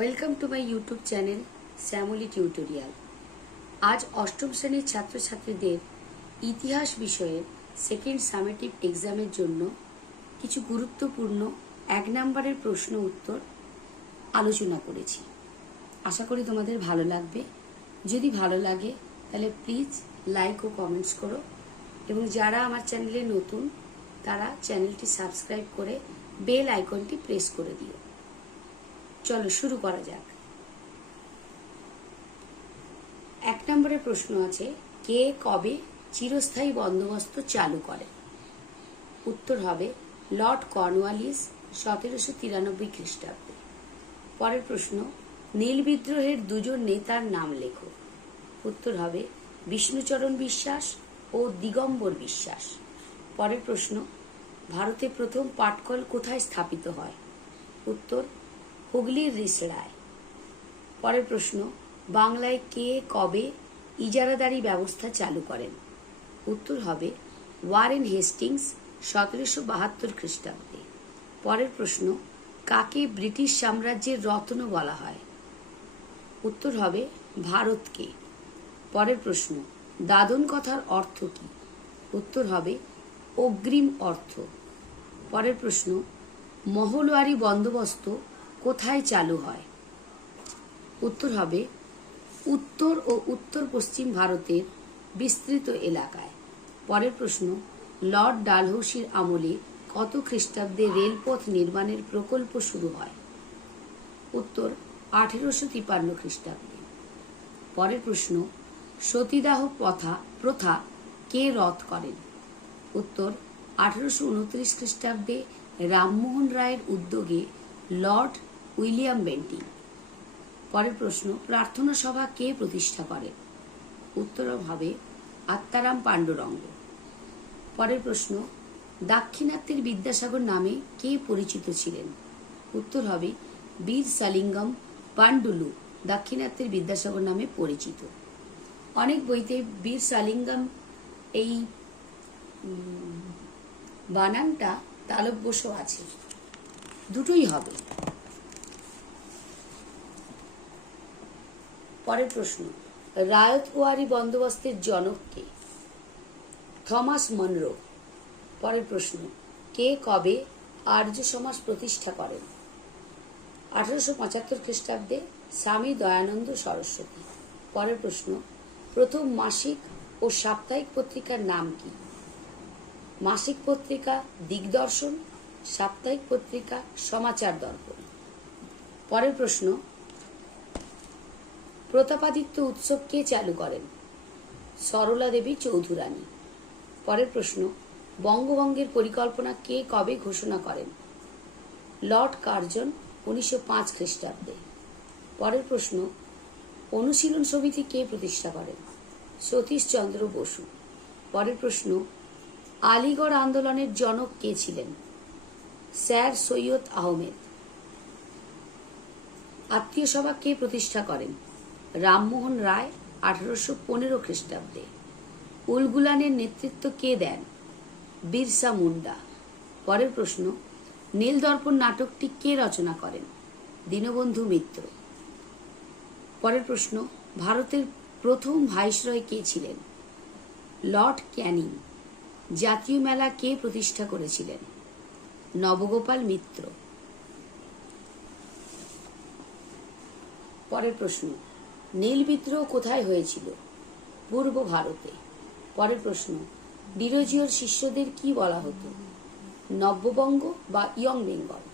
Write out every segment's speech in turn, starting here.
Welcome to my YouTube channel Shyamali tutorial. আজ অষ্টম শ্রেণীর ছাত্রছাত্রীদের ইতিহাস বিষয়ের সেকেন্ড সামেটিভ এক্সামের জন্য কিছু গুরুত্বপূর্ণ 1 নম্বরের প্রশ্ন উত্তর আলোচনা করেছি। আশা করি তোমাদের ভালো লাগবে। যদি ভালো লাগে তাহলে প্লিজ লাইক ও কমেন্টস করো, এবং যারা আমার চ্যানেলে নতুন তারা চ্যানেলটি সাবস্ক্রাইব করে বেল আইকনটি প্রেস করে দিও। চলো শুরু করা যাক। 1 নম্বরের প্রশ্ন আছে, কে কবে চিরস্থায়ী বন্দোবস্ত চালু করে? উত্তর হবে লর্ড কর্নওয়ালিস 1793 খ্রিস্টাব্দে। পরের প্রশ্ন, নীল বিদ্রোহের দুজন নেতার নাম লেখো। উত্তর হবে বিষ্ণুচরণ বিশ্বাস ও দিগম্বর বিশ্বাস। পরের প্রশ্ন, ভারতে প্রথম পাটকল কোথায় স্থাপিত হয়? উত্তর হুগলির রিসড়ায়। পরের প্রশ্ন, বাংলায় কে কবে ইজারাদারি ব্যবস্থা চালু করেন? উত্তর হবে ওয়ারেন হেস্টিংস 1772 খ্রিস্টাব্দে। পরের প্রশ্ন, কাকে ব্রিটিশ সাম্রাজ্যের রত্ন বলা হয়? উত্তর হবে ভারতকে। পরের প্রশ্ন, দাদন কথার অর্থ কি? উত্তর হবে অগ্রিম অর্থ। পরের প্রশ্ন, মহলওয়ারি বন্দোবস্ত কোথায় চালু হয়? উত্তর হবে উত্তর ও উত্তর পশ্চিম ভারতের বিস্তৃত এলাকায়। পরের প্রশ্ন, লর্ড ডালহৌসির আমলে কত খ্রিস্টাব্দে রেলপথ নির্মাণের প্রকল্প শুরু হয়? উত্তর 1853 খ্রিস্টাব্দে। পরের প্রশ্ন, সতীদাহ প্রথা কে রদ করেন? উত্তর 1829 খ্রিস্টাব্দে রামমোহন রায়ের উদ্যোগে লর্ড উইলিয়াম বেন্টিং। পরের প্রশ্ন, প্রার্থনা সভা কে প্রতিষ্ঠা করেন? উত্তর হবে আত্মারাম পাণ্ডুরঙ্গ। পরের প্রশ্ন, দাক্ষিণাত্যের বিদ্যাসাগর নামে কে পরিচিত ছিলেন? উত্তর হবে বীর সালিঙ্গম পান্ডুলু দাক্ষিণাত্যের বিদ্যাসাগর নামে পরিচিত। অনেক বইতে বীর সালিঙ্গম এই বানানটা তালব্যস্য আছে, দুটোই হবে। পরের প্রশ্ন, রায়তওয়ারি বন্দোবস্তের জনক কে? Thomas Munro. পরের প্রশ্ন, কে কবে আর্য সমাজ প্রতিষ্ঠা করেন? 1875 খ্রিস্টাব্দে স্বামী দয়ানন্দ সরস্বতী। পরের প্রশ্ন, প্রথম মাসিক ও সাপ্তাহিক পত্রিকার নাম কি? মাসিক পত্রিকা দিগদর্শন, সাপ্তাহিক পত্রিকা সমাচার দর্পণ। পরের প্রশ্ন, প্রতাপাদিত্য উৎসব কে চালু করেন? সরলা দেবী চৌধুরানী। পরের প্রশ্ন, বঙ্গভঙ্গের পরিকল্পনা কে কবে ঘোষণা করেন? লর্ড কার্জন 1905 খ্রিস্টাব্দে। পরের প্রশ্ন, অনুশীলন সমিতি কে প্রতিষ্ঠা করেন? সতীশচন্দ্র বসু। পরের প্রশ্ন, আলিগড় আন্দোলনের জনক কে ছিলেন? স্যার সৈয়দ আহমেদ। আত্মীয় সভা কে প্রতিষ্ঠা করেন? রামমোহন রায় 1815 খ্রিস্টাব্দে। উলগুলানের নেতৃত্ব কে দেন? বিরসা মুন্ডা। পরের প্রশ্ন, নীলদর্পণ নাটকটি কে রচনা করেন? দীনবন্ধু মিত্র। পরের প্রশ্ন, ভারতের প্রথম ভাইসরয় কে ছিলেন? লর্ড ক্যানিং। জাতীয় মেলা কে প্রতিষ্ঠা করেছিলেন? নবগোপাল মিত্র। পরের প্রশ্ন, নীল বিদ্রোহ কোথায় হয়েছিল? পূর্ব ভারতে। পরের প্রশ্ন, ডিরোজিওর শিষ্যদের কি বলা হতো? নব্যবঙ্গ বা ইয়ং বেঙ্গল।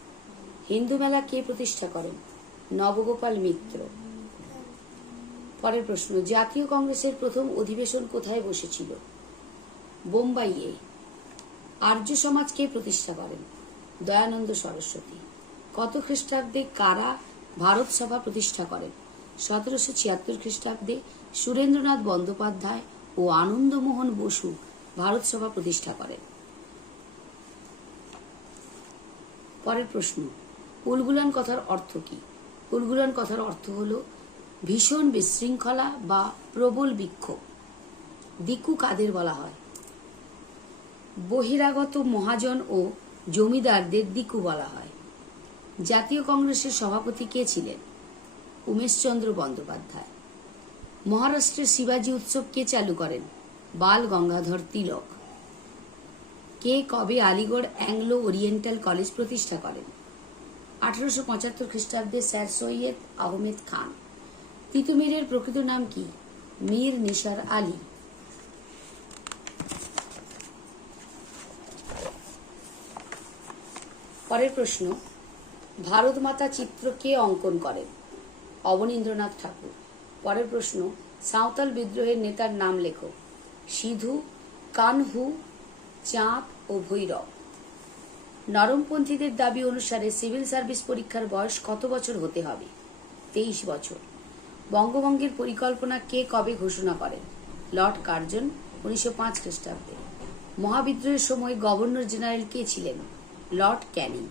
হিন্দু মেলা কে প্রতিষ্ঠা করেন? নবগোপাল মিত্র। পরের প্রশ্ন, জাতীয় কংগ্রেসের প্রথম অধিবেশন কোথায় বসেছিল? বোম্বাইয়ে। আর্য সমাজ কে প্রতিষ্ঠা করেন? দয়ানন্দ সরস্বতী। কত খ্রিস্টাব্দে কারা ভারত সভা প্রতিষ্ঠা করেন? 1776 খ্রিস্টাব্দে সুরেন্দ্রনাথ বন্দ্যোপাধ্যায় ও আনন্দমোহন বসু ভারত সভা প্রতিষ্ঠা করেন। পরের প্রশ্ন, উলগুলান কথার অর্থ কি? উলগুলান কথার অর্থ হল ভীষণ বিশৃঙ্খলা বা প্রবল বিক্ষোভ। দিকু কাদের বলা হয়? বহিরাগত মহাজন ও জমিদারদের দিকু বলা হয়। জাতীয় কংগ্রেসের সভাপতি কে ছিলেন? উমেশচন্দ্র বন্দ্যোপাধ্যায়। মহারাষ্ট্রের শিবাজি উৎসব কে চালু করেন? বাল গঙ্গাধর তিলক। কে কবে আলিগড় অ্যাংলো ওরিয়েন্টাল কলেজ প্রতিষ্ঠা করেন? 1875 খ্রিস্টাব্দে স্যার সৈয়দ আহমেদ খান। তিতুমিরের প্রকৃত নাম কি? মীর নিসার আলী। পরের প্রশ্ন, ভারত মাতা চিত্র কে অঙ্কন করেন? অবনীন্দ্রনাথ ঠাকুর। পরের প্রশ্ন, সাঁওতাল বিদ্রোহের নেতার নাম লেখো। সিধু, কানহু, চাঁদ ও ভৈরব। নরমপন্থীদের দাবি অনুসারে সিভিল সার্ভিস পরীক্ষার বয়স কত বছর হতে হবে? 23 বছর। বঙ্গভঙ্গের পরিকল্পনা কে কবে ঘোষণা করেন? লর্ড কার্জন 1905 খ্রিস্টাব্দে। মহাবিদ্রোহের সময় গভর্নর জেনারেল কে ছিলেন? লর্ড ক্যানিং।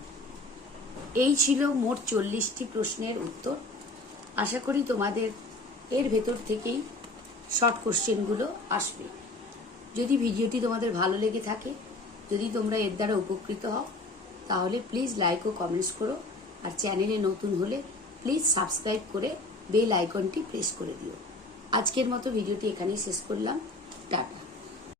এই ছিল মোট 40টি প্রশ্নের উত্তর। আশা করি তোমাদের এর ভেতর থেকেই শর্ট কোশ্চেনগুলো আসবে। যদি ভিডিওটি তোমাদের ভালো লেগে থাকে, যদি তোমরা এর দ্বারা উপকৃত হও, তাহলে প্লিজ লাইক ও কমেন্টস করো। আর চ্যানেলে নতুন হলে প্লিজ সাবস্ক্রাইব করে বেল আইকনটি প্রেস করে দিও। আজকের মতো ভিডিওটি এখানেই শেষ করলাম। টাটা।